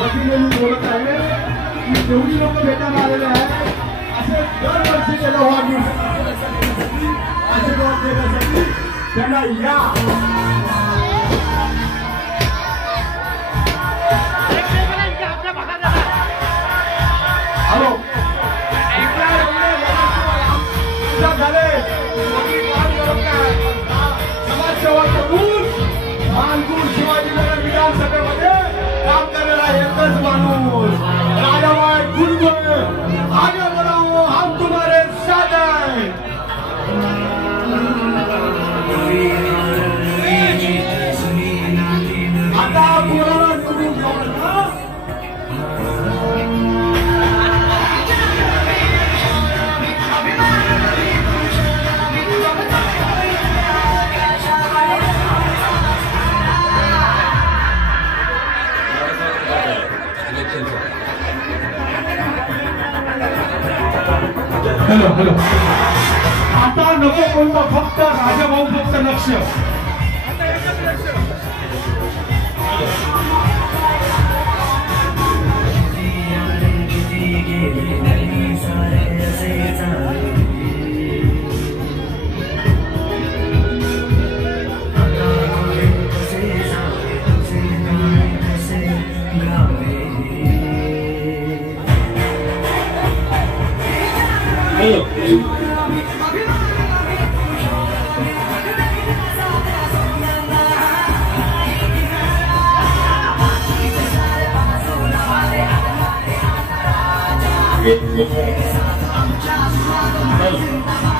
वतीने मी बोलत आहे की जेवढी लोक भेटायला आलेले आहेत असे दरवर्षी त्याला आशीर्वाद देण्यासाठी त्यांना या हॅलो झाले समाजसेवा करून मानपूर शिवाजीनगर विधानसभेमध्ये काम करणारा एकच माणूस राजाबाई गुरुजी आगे बढ़ाओ हम तुम्हारे साथ हैं। आता कोणाला निवडून द्यायचं हेलो हेलो आता नको बोलतो फक्त राजाभाऊ फक्त लक्ष Hello.